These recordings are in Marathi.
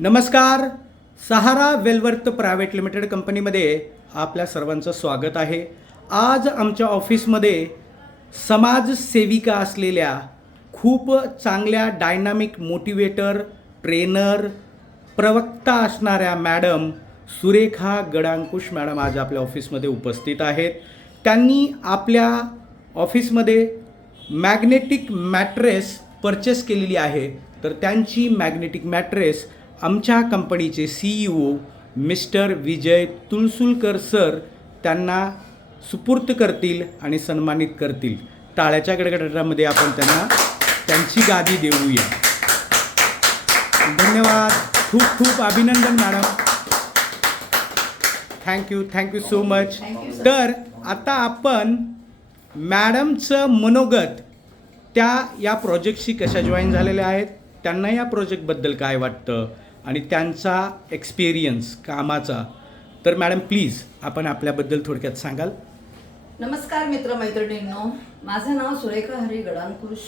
नमस्कार. सहारा वेलवर्थ प्रायव्हेट लिमिटेड कंपनीमध्ये आपल्या सर्वांचं स्वागत आहे. आज आमच्या ऑफिसमध्ये समाजसेविका असलेल्या खूप चांगल्या डायनामिक मोटिवेटर, ट्रेनर, प्रवक्ता असणाऱ्या मॅडम सुरेखा गडांकुश मॅडम आज आपल्या ऑफिसमध्ये उपस्थित आहेत. त्यांनी आपल्या ऑफिसमध्ये मॅग्नेटिक मॅट्रेस परचेस केलेली आहे. तर त्यांची मॅग्नेटिक मॅट्रेस आमच्या कंपनीचे CEO मिस्टर विजय तुळसुलकर सर त्यांना सुपूर्त करतील आणि सन्मानित करतील. टाळ्याच्या गडगडाटामध्ये आपण त्यांना त्यांची गादी देऊया. धन्यवाद. खूप खूप अभिनंदन मॅडम. Thank you so much. तर आता आपण मॅडमचं मनोगत या प्रोजेक्टशी कशा जॉईन झालेल्या आहेत, त्यांना या प्रोजेक्टबद्दल काय वाटतं आणि त्यांचा एक्सपिरियन्स कामाचा, तर मॅडम प्लीज आपण आपल्याबद्दल थोडक्यात सांगाल. नमस्कार मित्रमैत्रिणींनो, माझं नाव सुरेखा हरी गडांकुश.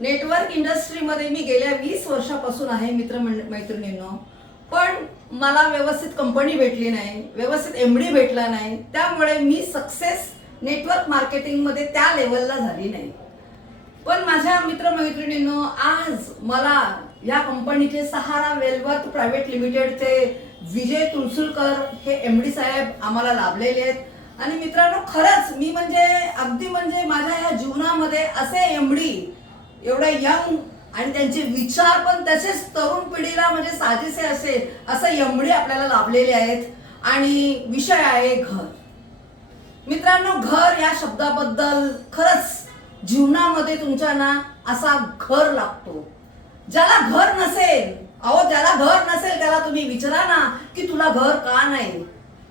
नेटवर्क इंडस्ट्रीमध्ये मी गेल्या 20 वर्षापासून आहे मित्रमैत्रिणींनो. पण मला व्यवस्थित कंपनी भेटली नाही, व्यवस्थित MD भेटला नाही, त्यामुळे मी सक्सेस नेटवर्क मार्केटिंगमध्ये त्या लेवलला झाली नाही. पण माझ्या मित्रमैत्रिणींनो, आज मला या कंपनीचे सहारा वेलवर्थ प्रायव्हेट लिमिटेडचे विजय तुळसुलकर हे MD साहेब आम्हाला लाभलेले आहेत. आणि मित्रांनो, खरंच मी अगदी माझ्या या जीवनामध्ये असे MD एवढा यंग आणि त्यांचे विचार पण तसेच तरुण पिढीला साजेसे असेल असं MD आपल्याला लाभलेले आहेत. आणि विषय आहे घर. मित्रांनो, घर या शब्दाबद्दल खरंच जीवनामध्ये तुमच्या ना असा घर लागतो. ज्याला घर नसेल, ज्याला घर नसेल त्याला तुम्ही विचारा ना की तुला घर का नाही,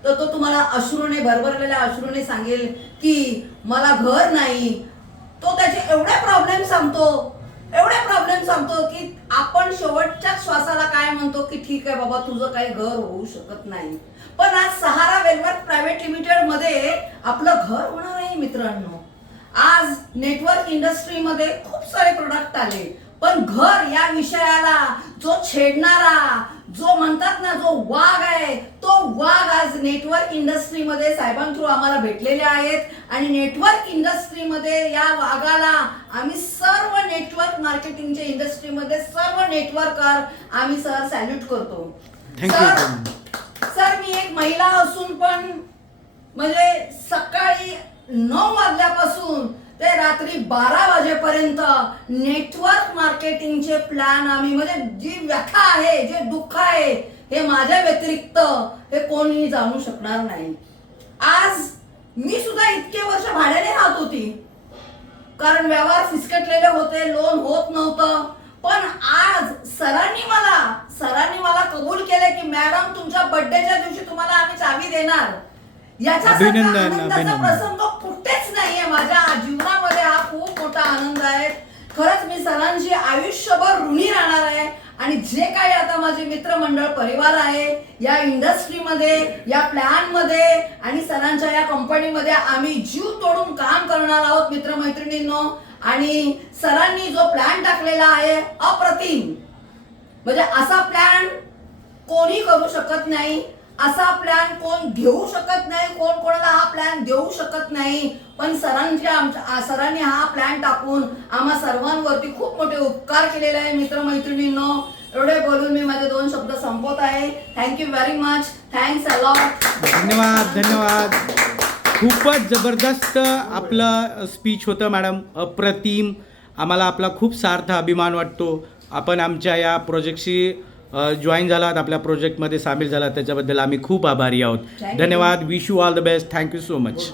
तर तो तुम्हाला अश्रूने, भरभरलेल्या अश्रूने सांगेल की मला घर नाही. तो त्याचे एवढे प्रॉब्लेम सांगतो की आपण शेवटच्या श्वासाला काय म्हणतो की ठीक आहे बाबा, तुझं काही घर होऊ शकत नाही. पण आज सहारा वेलवर्थ प्रायव्हेट लिमिटेड मध्ये आपलं घर होणार आहे. मित्रांनो, आज नेटवर्क इंडस्ट्रीमध्ये खूप सारे प्रोडक्ट आले, पण घर या विषयाला जो छेडणारा, जो म्हणतात ना, जो वाघ आहे, तो वाघ आज नेटवर्क इंडस्ट्रीमध्ये साहेबांथ्रू आम्हाला भेटलेले आहेत. आणि नेटवर्क इंडस्ट्रीमध्ये या वाघाला आम्ही सर्व नेटवर्क मार्केटिंगच्या इंडस्ट्रीमध्ये सर्व नेटवर्कर आम्ही सर सॅल्यूट करतो. सर, मी एक महिला असून पण सकाळी 9 वाजल्यापासून ते रात्री 12 वाजेपर्यंत नेटवर्क मार्केटिंगचे प्लॅन आम्ही जी व्यथा आहे, जे दुःख आहे, हे माझ्या व्यतिरिक्त हे कोणी जाणू शकणार नाही. आज मी सुद्धा इतके वर्ष भाड्याने राहत होती, कारण व्यवहार फिसकटलेले होते, लोन होत नव्हतं. पण आज सरांनी मला कबूल केले की मॅडम, तुमच्या बर्थडेच्या दिवशी तुम्हाला आम्ही चावी देणार. याचा प्रसंग कुठेच नाहीये माझ्या जीवनामध्ये. हा खूप मोठा आनंद आहे. खरंच मी सरांशी आयुष्यभर ऋणी राहणार आहे. आणि जे काही आता माझे मित्रमंडळ परिवार आहे या इंडस्ट्रीमध्ये, या प्लॅन मध्ये आणि सरांच्या या कंपनीमध्ये आम्ही जीव तोडून काम करणार आहोत मित्रमैत्रिणींनो. आणि सरांनी जो प्लॅन टाकलेला आहे अप्रतिम, असा प्लॅन कोणी करू शकत नाही, असा प्लॅन कोण घेऊ शकत नाही, कोण कोणाला हा प्लॅन देऊ शकत नाही. पण सरांनी हा प्लॅन टाकून आम्हा सर्वांवरती खूप मोठे उपकार केलेले आहे मित्रमैत्रिणींनो. एवढे बोलून मी माझे 2 शब्द संपवत आहे. Thank you very much. Thanks a lot. धन्यवाद. खूपच जबरदस्त आपलं स्पीच होतं मॅडम. अप्रतिम. आम्हाला आपला खूप सार्थ अभिमान वाटतो. आपण आमच्या या प्रोजेक्टशी जॉईन झालात, आपल्या प्रोजेक्टमध्ये सामील झालात, त्याच्याबद्दल आम्ही खूप आभारी आहोत. धन्यवाद. Wish you all the best. Thank you so much.